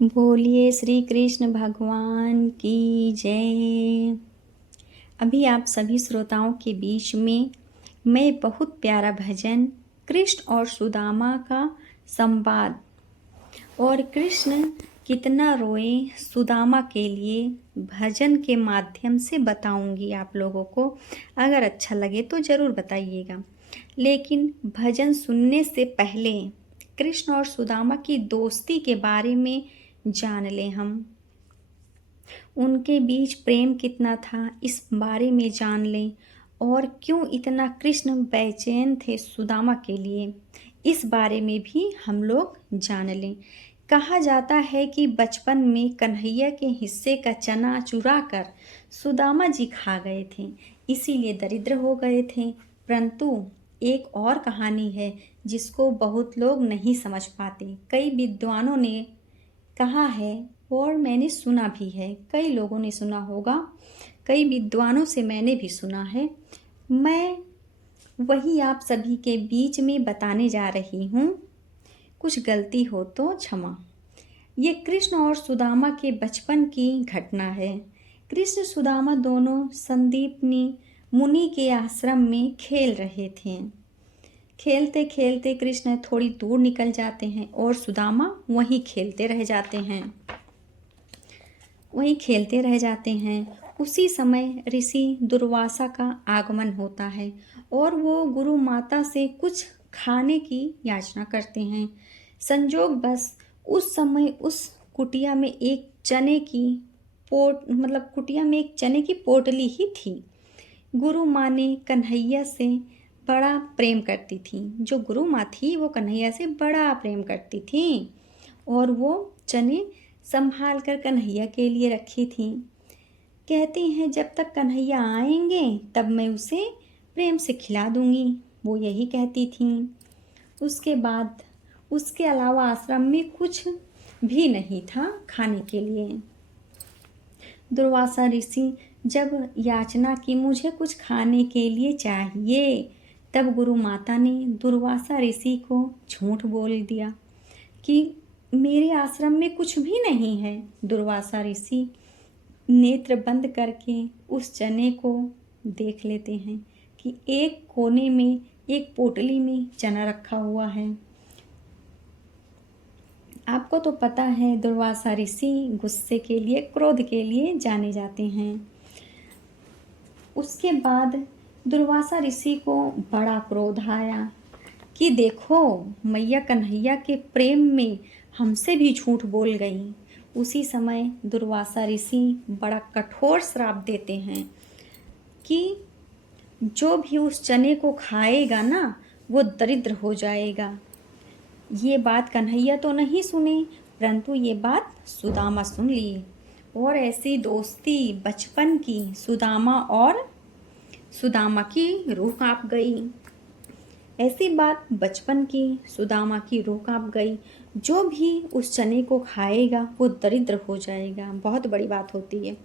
बोलिए श्री कृष्ण भगवान की जय। अभी आप सभी श्रोताओं के बीच में मैं बहुत प्यारा भजन कृष्ण और सुदामा का संवाद और कृष्ण कितना रोए सुदामा के लिए भजन के माध्यम से बताऊंगी आप लोगों को। अगर अच्छा लगे तो ज़रूर बताइएगा। लेकिन भजन सुनने से पहले कृष्ण और सुदामा की दोस्ती के बारे में जान लें। हम उनके बीच प्रेम कितना था इस बारे में जान लें और क्यों इतना कृष्ण बेचैन थे सुदामा के लिए इस बारे में भी हम लोग जान लें। कहा जाता है कि बचपन में कन्हैया के हिस्से का चना चुरा कर सुदामा जी खा गए थे, इसीलिए दरिद्र हो गए थे। परंतु एक और कहानी है जिसको बहुत लोग नहीं समझ पाते। कई विद्वानों ने कहा है और मैंने सुना भी है, कई लोगों ने सुना होगा, कई विद्वानों से मैंने भी सुना है। मैं वही आप सभी के बीच में बताने जा रही हूँ। कुछ गलती हो तो क्षमा। ये कृष्ण और सुदामा के बचपन की घटना है। कृष्ण सुदामा दोनों संदीपनी मुनि के आश्रम में खेल रहे थे। खेलते खेलते कृष्ण थोड़ी दूर निकल जाते हैं और सुदामा वहीं खेलते रह जाते हैं। उसी समय ऋषि दुर्वासा का आगमन होता है और वो गुरु माता से कुछ खाने की याचना करते हैं। संजोग बस उस समय उस कुटिया में एक चने की पोटली ही थी। गुरु माँ ने कन्हैया से बड़ा प्रेम करती थी। जो गुरु माँ थी वो कन्हैया से बड़ा प्रेम करती थी और वो चने संभाल कर कन्हैया के लिए रखी थी। कहती हैं जब तक कन्हैया आएंगे तब मैं उसे प्रेम से खिला दूंगी, वो यही कहती थी। उसके बाद उसके अलावा आश्रम में कुछ भी नहीं था खाने के लिए। दुर्वासा ऋषि जब याचना की मुझे कुछ खाने के लिए चाहिए, तब गुरु माता ने दुर्वासा ऋषि को झूठ बोल दिया कि मेरे आश्रम में कुछ भी नहीं है। दुर्वासा ऋषि नेत्र बंद करके उस चने को देख लेते हैं कि एक कोने में एक पोटली में चना रखा हुआ है। आपको तो पता है दुर्वासा ऋषि गुस्से के लिए, क्रोध के लिए जाने जाते हैं। उसके बाद दुर्वासा ऋषि को बड़ा क्रोध आया कि देखो मैया कन्हैया के प्रेम में हमसे भी झूठ बोल गई। उसी समय दुर्वासा ऋषि बड़ा कठोर श्राप देते हैं कि जो भी उस चने को खाएगा ना वो दरिद्र हो जाएगा। ये बात कन्हैया तो नहीं सुने, परंतु ये बात सुदामा सुन ली और ऐसी दोस्ती बचपन की सुदामा की रूह कांप गई। ऐसी बात बचपन की सुदामा की रूह कांप गई। जो भी उस चने को खाएगा वो दरिद्र हो जाएगा, बहुत बड़ी बात होती है।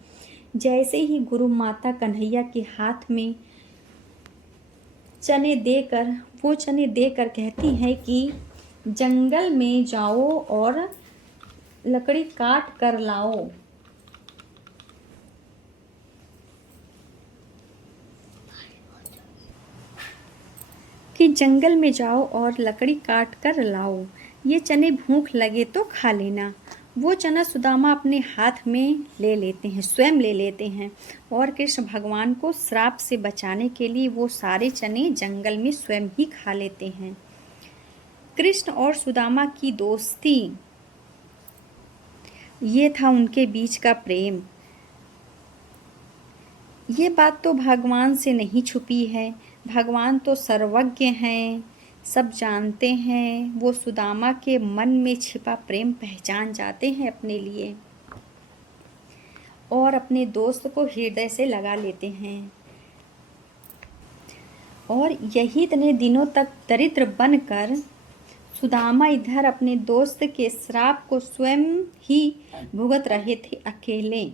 जैसे ही गुरु माता कन्हैया के हाथ में चने देकर कहती हैं कि जंगल में जाओ और लकड़ी काट कर लाओ। ये चने भूख लगे तो खा लेना। वो चना सुदामा अपने हाथ में ले लेते हैं, स्वयं ले लेते हैं और कृष्ण भगवान को श्राप से बचाने के लिए वो सारे चने जंगल में स्वयं ही खा लेते हैं। कृष्ण और सुदामा की दोस्ती, ये था उनके बीच का प्रेम। ये बात तो भगवान से नहीं छुपी है, भगवान तो सर्वज्ञ हैं, सब जानते हैं। वो सुदामा के मन में छिपा प्रेम पहचान जाते हैं अपने लिए और अपने दोस्त को हृदय से लगा लेते हैं। और यही इतने दिनों तक दरिद्र बनकर सुदामा इधर अपने दोस्त के श्राप को स्वयं ही भुगत रहे थे अकेले।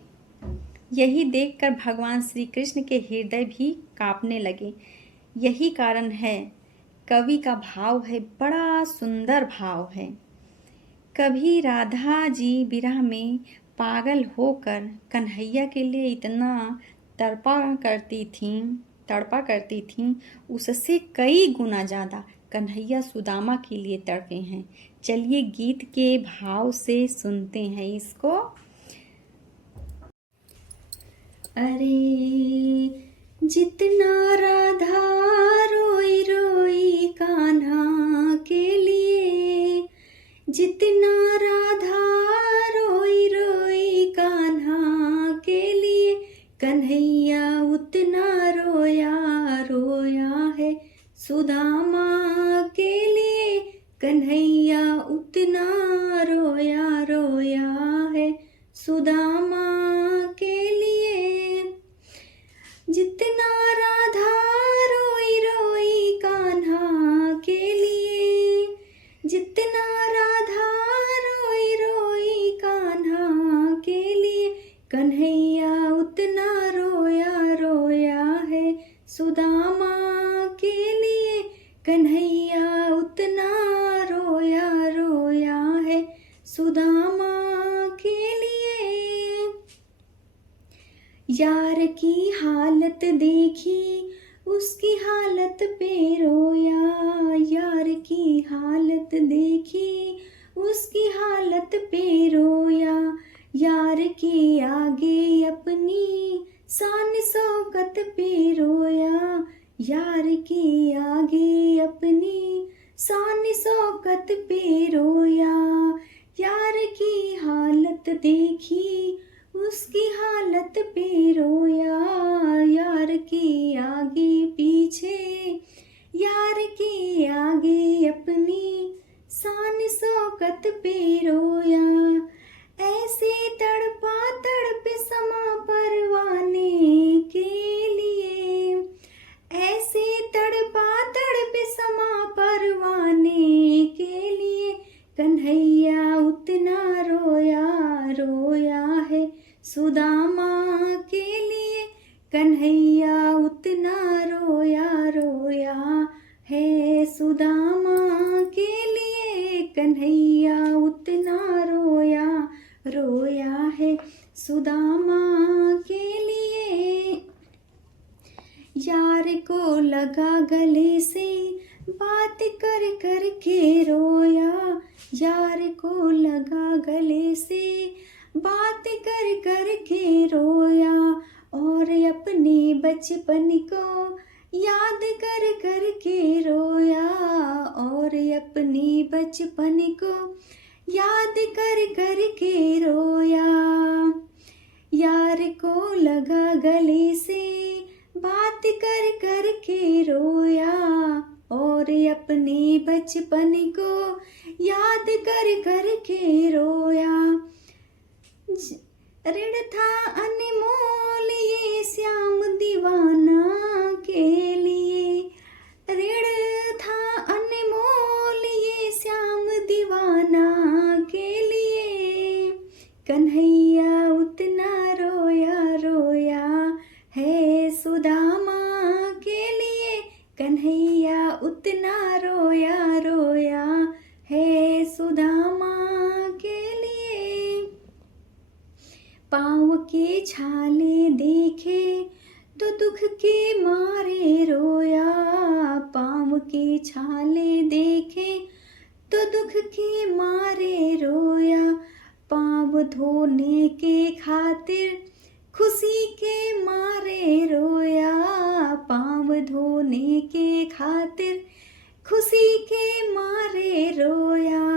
यही देखकर भगवान श्री कृष्ण के हृदय भी कांपने लगे। यही कारण है, कवि का भाव है, बड़ा सुंदर भाव है। कभी राधा जी विरह में पागल होकर कन्हैया के लिए इतना तड़पा करती थीं, उससे कई गुना ज़्यादा कन्हैया सुदामा के लिए तड़पे हैं। चलिए गीत के भाव से सुनते हैं इसको। अरे जितना राधा रोई रोई कान्हा के लिए, जितना राधा रोई रोई कान्हा के लिए, कन्हैया उतना रोया रोया है सुदामा के लिए, कन्हैया उतना रोया रोया है सुदामा के लिए। जितना राधा रोई रोई कान्हा के लिए, जितना राधा रोई रोई कान्हा के लिए, कन्हैया उतना रोया रोया है सुदामा के लिए, कन्हैया उतना रोया रोया है सुदामा के लिए। यार की हालत देखी उसकी हालत पे रोया, यार की हालत देखी उसकी हालत पे रोया, यार के आगे अपनी शान शौकत पे रोया, यार के आगे अपनी शान शौकत पे रोया, यार की हालत देखी उसकी हालत पे रोया, यार के आगे पीछे, यार के आगे अपनी शान शौकत पे रोया। ऐसे तड़पा तड़प समा परवाने के लिए, ऐसे तड़पा तड़प समा परवाने के लिए, कन्हैया उतना रोया रोया है सुदामा के लिए, कन्हैया उतना रोया रोया है सुदामा के लिए, कन्हैया उतना रोया रोया है सुदामा के लिए। यार को लगा गले से बात कर कर के रोया, यार को लगा गले से बात कर कर के रोया, और अपने बचपन को याद कर कर के रोया, और अपने बचपन को याद कर कर के रोया। यार को लगा गले से बात कर कर के रोया, और अपने बचपन को याद कर कर के रोया। ऋण था अनमोल ये श्याम दीवाना के लिए, ऋण था अनमोल ये श्याम दीवाना के लिए, कन्हैया उतना रोया रोया है सुदामा के लिए, कन्हैया उतना रोया रोया है सुदामा के लिए। पाँव के छाले देखे तो दुख के मारे रोया, पाँव के छाले देखे तो दुख के मारे रोया, पाँव धोने के खातिर खुशी के मारे रोया, पाँव धोने के खातिर खुशी के मारे रोया।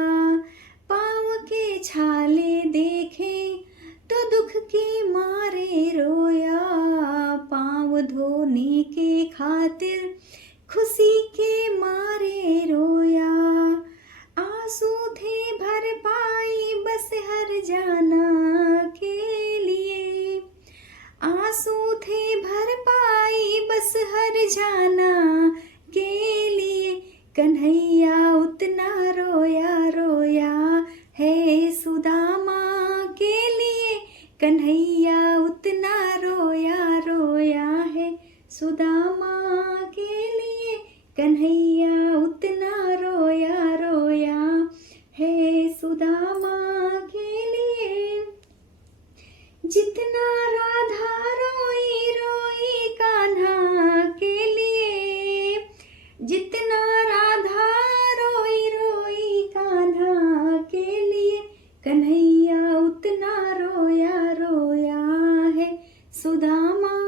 पाँव के छाले देखे तो दुख के मारे रोया, पाँव धोने के खातिर खुशी के मारे रोया। आंसू थे भर पाई बस हर जाना के लिए, आंसू थे भर पाई बस हर जाना के लिए, कन्हैया उतना रोया रोया है सुदामा के लिए, कन्हैया उतना रोया रोया है सुदामा के लिए, कन्हैया उतना रोया रोया है सुदामा के लिए। जितना राधा रोई रोई कान्हा के लिए, जितना राधा रोई रोई कान्हा के लिए, कन्हैया उतना रोया रोया है सुदामा